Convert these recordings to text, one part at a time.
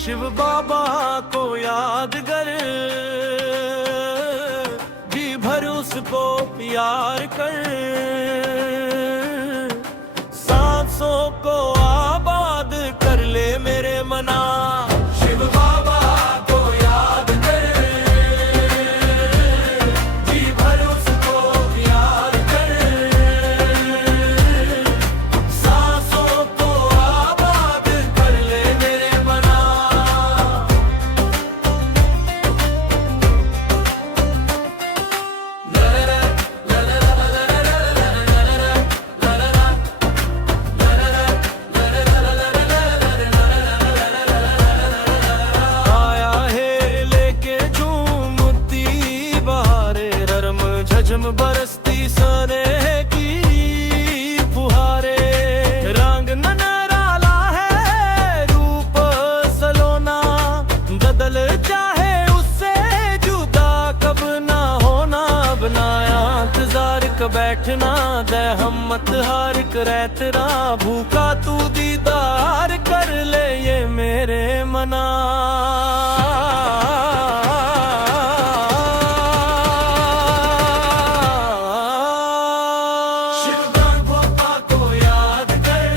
शिव बाबा को याद कर, जी भर उसको प्यार कर, सांसों को आबाद कर ले मेरे मना। शिव बाबा को याद कर, जी भर उसको प्यार कर, सांसों को आबाद कर ले मेरे मना। आया है लेके झूमती बहारे, ररम झझम बरसती सने की फुहारे। रंग ननराला है रूप सलोना, बदल चाहे उससे जुदा कब ना होना। बनाया इंतजार का बैठना दे हम मत हार करे तेरा, भूखा तू दीदार कर ले ये मेरे मना। शिव बाबा को याद कर,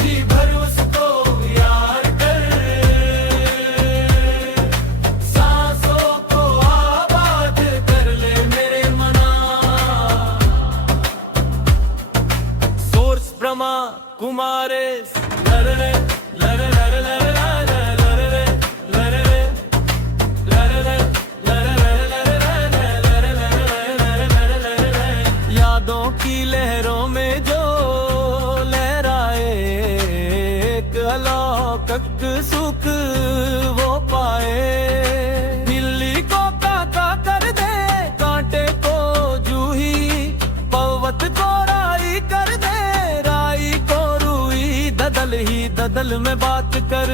जी भर उसको याद कर, सांसों को आबाद कर ले मेरे मना। सोर्स ब्रह्मा कुमारेस लररे लरे लरे लरे लरे लरे लरे लरे। यादों की लहरों में जो लहराए, एक अलौकिक सुख वो पाए। बिल्ली को काका कर दे, कांटे को जूही, पर्वत को राई कर दे, राई को रूई। ददल ही ददल में बात कर,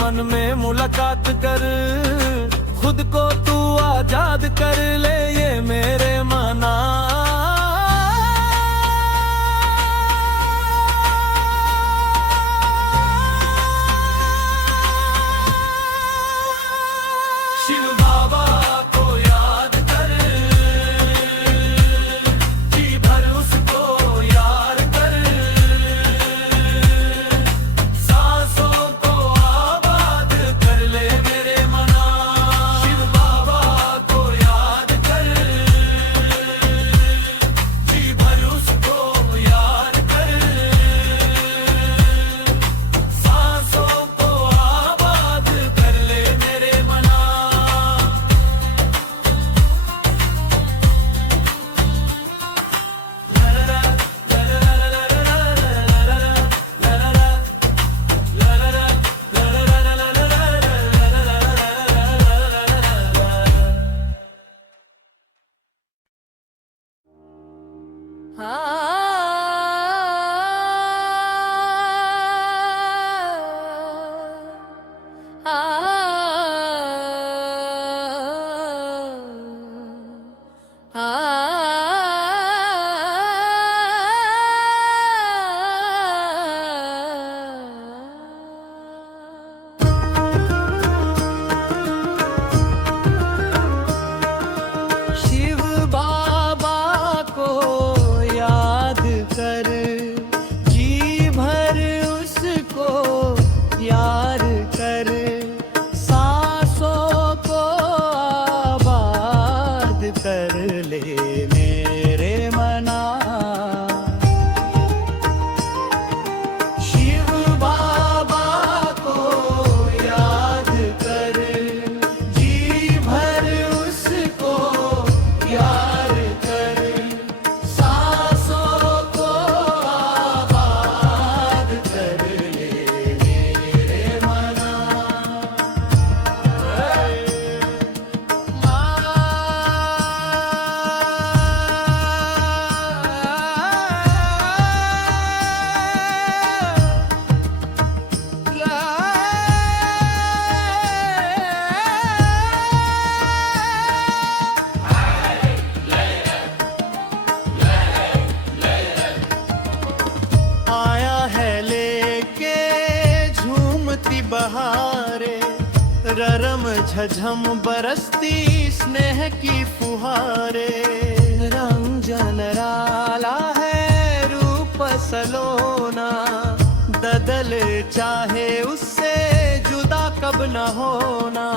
मन में मुलाकात कर, खुद को तू आजाद कर ले ये मेरे मना। शिव बाबा को याद कर, जी भर उसको याद कर, सांसों को आबाद कर ले मेरे मना। शिव बाबा को याद कर, जी भर उसको याद कर, सांसों को आबाद कर ले मेरे मना। शिव बाबा को याद सहारे, ररम झझम बरसती स्नेह की फुहारे। रंजन राला है रूप सलोना, बदल चाहे उससे जुदा कब न होना।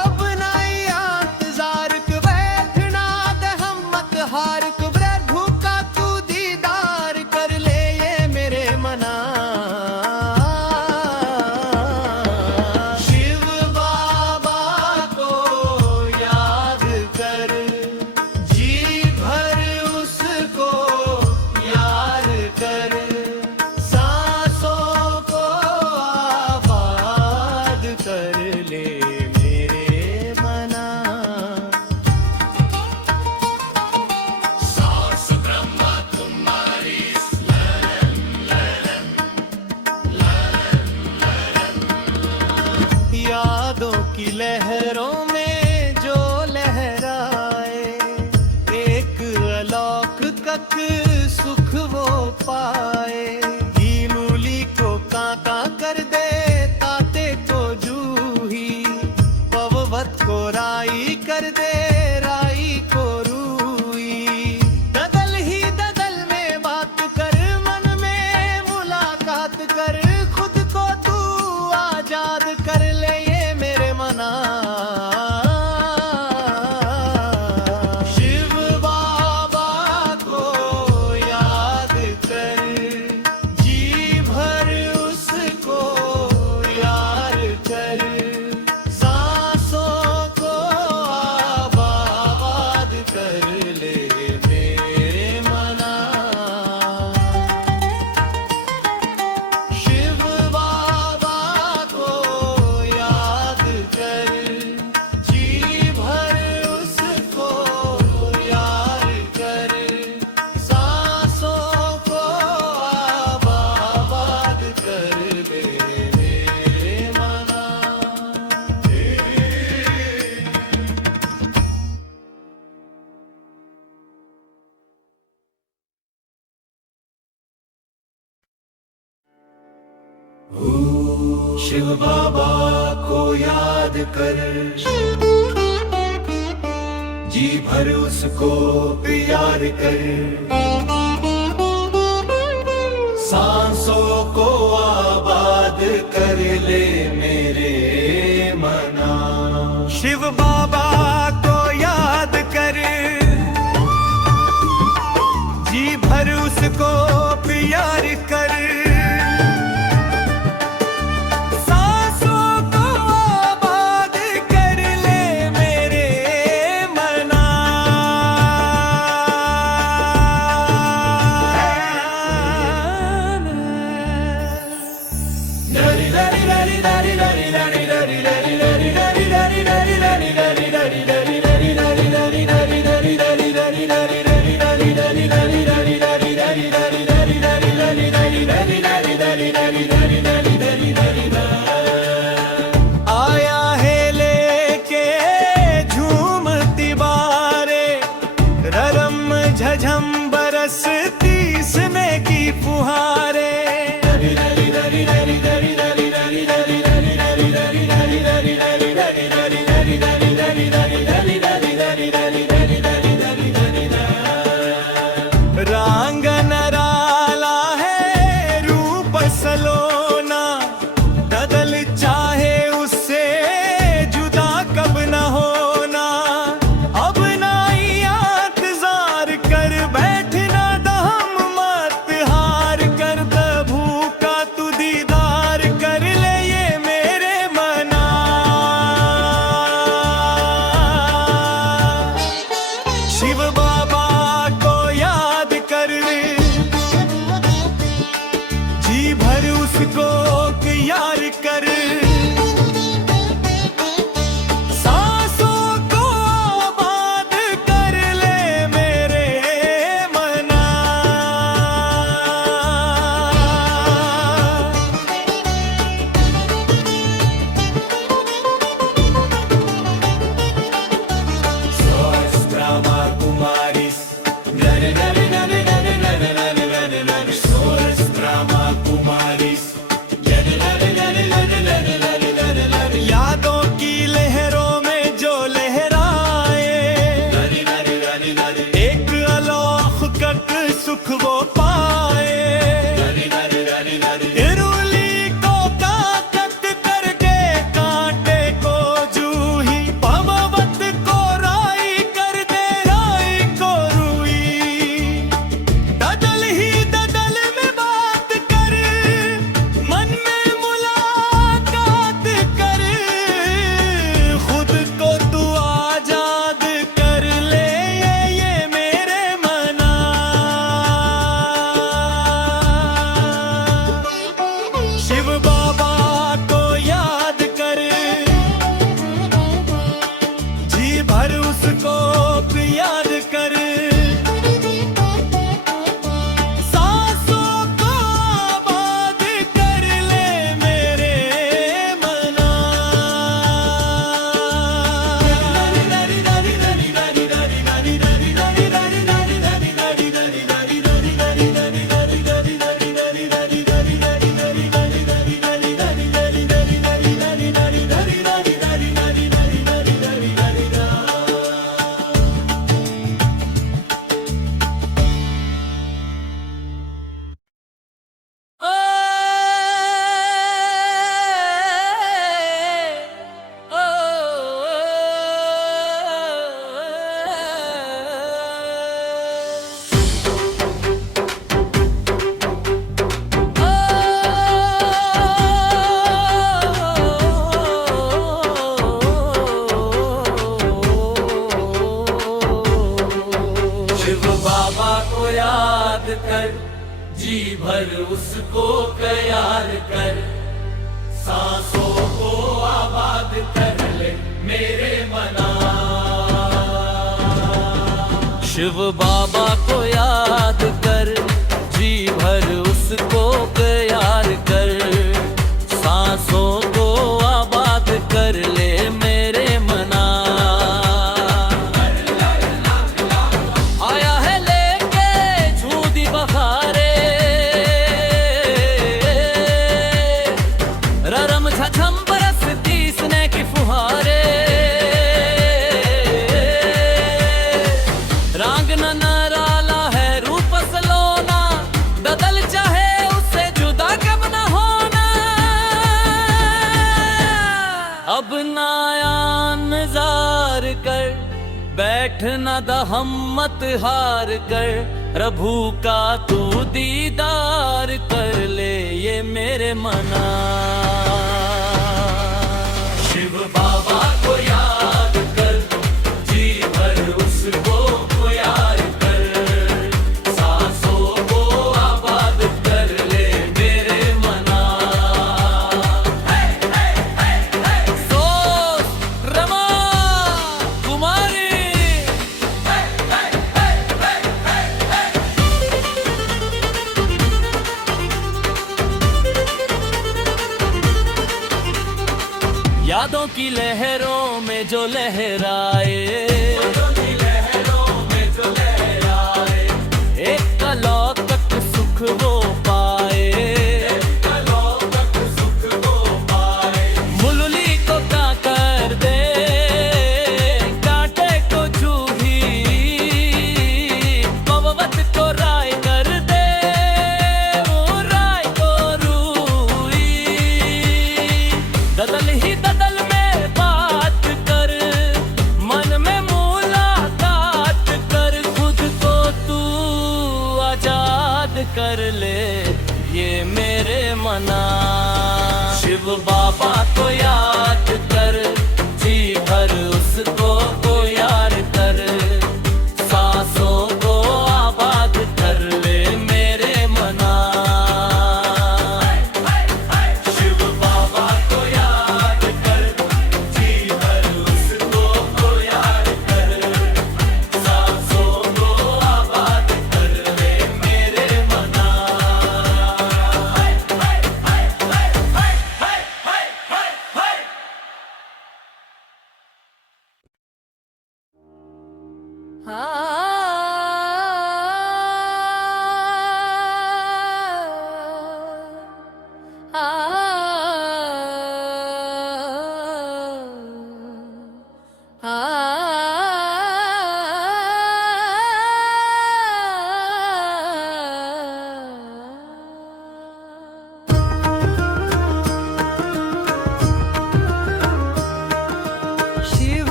अब ना इंतजार के बैठना दे हम मत हार, प्रभु का तू दीदार कर ले ये मेरे मना। शिव बाबा को याद कर, जी भर उसको याद कर, सांसों को आबाद कर ले मेरे मना। सांस ब्रह्मा तुम्हारी यादों की लहरों में जो लहराए, एक अलौकिक सुख वो पाए। मूली को कांटा कर दे ताते को जूही, पववत को राई कर दे राई को रूई। ददल ही ददल में बात कर, मन में मुलाकात कर, खुद को तू आजाद कर ले ये मेरे मना। शिव बाबा को याद कर, जी भर उसको यार कर, सांसों को आबाद कर ले मेरे मना। शिव बाबा को याद कर, जी भर उसको यार कर, सांसों को आबाद कर ले मेरे मना। शिव बाबा को याद कर, जी भर उसको प्यार कर, सांसों को आबाद कर ले मेरे मना। शिव बाबा को याद कर, जी भर उसको प्यार कर, आया है लेके झूमती बारे, ररम झझम बरसती स्नेह की फुहारे। रांगन राला है रूप सलोना, बदल चाहे उससे जुदा कब न होना। अब ना इंतजार कर बैठना दहम मत हार कर, सुख वो पाए। इरुली को काकत करके कांटे को जूही, पववत को राई कर दे राई को रुई। ददल ही ददल में बात कर, मन में मुलाकात कर, खुद को तू आजाद कर ले ये मेरे मना। शिव बाबा को याद कर, जी भर उसको याद कर, सांसों को आबाद कर ले मेरे मना। शिव बाबा को याद कर, जी भर उसको प्यार कर, सांसों को आबाद कर ले मेरे मना। शिव बाबा को याद कर, जी भर उसको प्यार कर, सांसों को आबाद कर ले मेरे मना। आया है लेके झूदी बहारे, ररम झझम बरसती स्नेह की फुहारे। रांग न नराला है रूप सलोना, बदल चाहे उससे जुदा कब न होना। अब नाया नजार कर, बैठ न दहम्मत हार कर, प्रभु का तू दीदार कर ले ये मेरे मना। शिव बाबा को याद कर, जी भर उसको याद कर, सांसों को आबाद कर ले मेरे मना। सोच रमा कुमारी, यादों की लहरों में जो लहराए, एक अलौकिक सुख वो पाए। मुरली को का कर दे, कांटे को जूही, पववत को राय कर दे, वो राय को रुई। ददल ही ददल में बात कर, मन में मुलाकात कर, खुद को तू आजाद कर ले ये मेरे मना। शिव बाबा को याद कर, जी भर उसको याद कर, सांसों को आबाद कर ले मेरे मना। शिव बाबा को याद कर, जी भर उसको याद कर, सांसों को आबाद कर ले मेरे मना।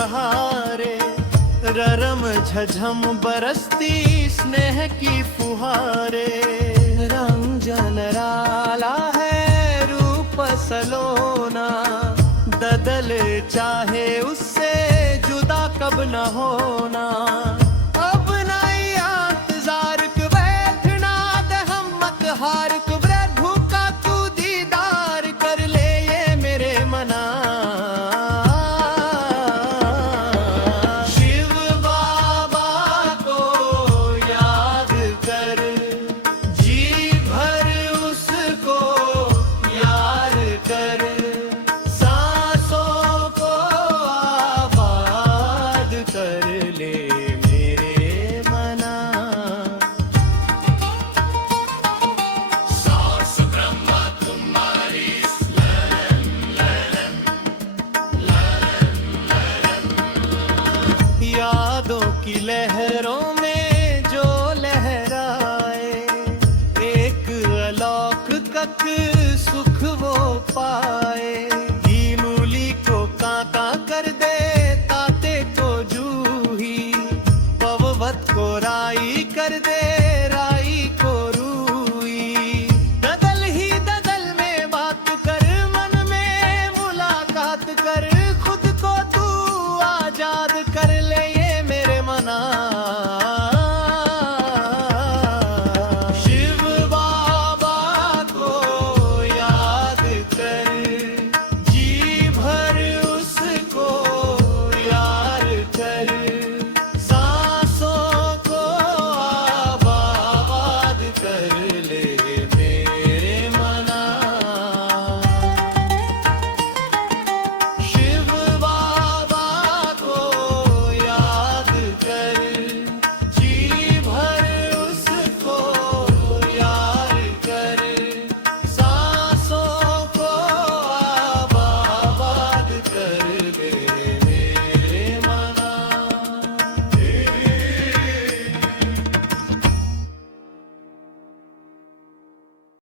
बहारे, ररम झझम बरसती स्नेह की फुहारे। रंजन राला है रूप सलोना, बदल चाहे उससे जुदा कब न होना।